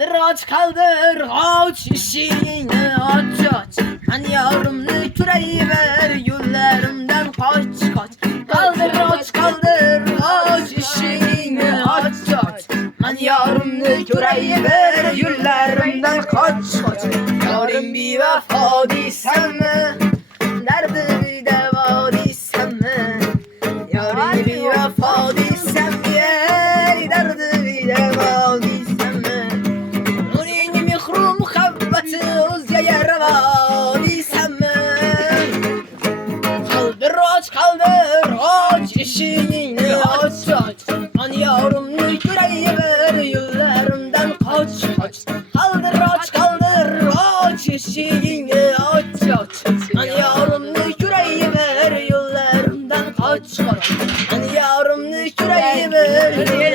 aç kaldır. Aç işini aç aç. Hani yavrum küreği ver yollarımdan kaç kaç. Kaldır aç kaldır. Aç işini aç aç. Hani yavrum küreği ver yollarımdan kaç kaç. Yarın bir vefa değilsen mi Kaldır aç kaldır aç. İşini aç aç. Hani yavrum yüreği ver yollarımdan kaç kaç. Kaldır aç kaldır aç. İşini aç aç. Hani yavrum yüreği ver yollarımdan kaç kaç. Hani yavrum yüreği ver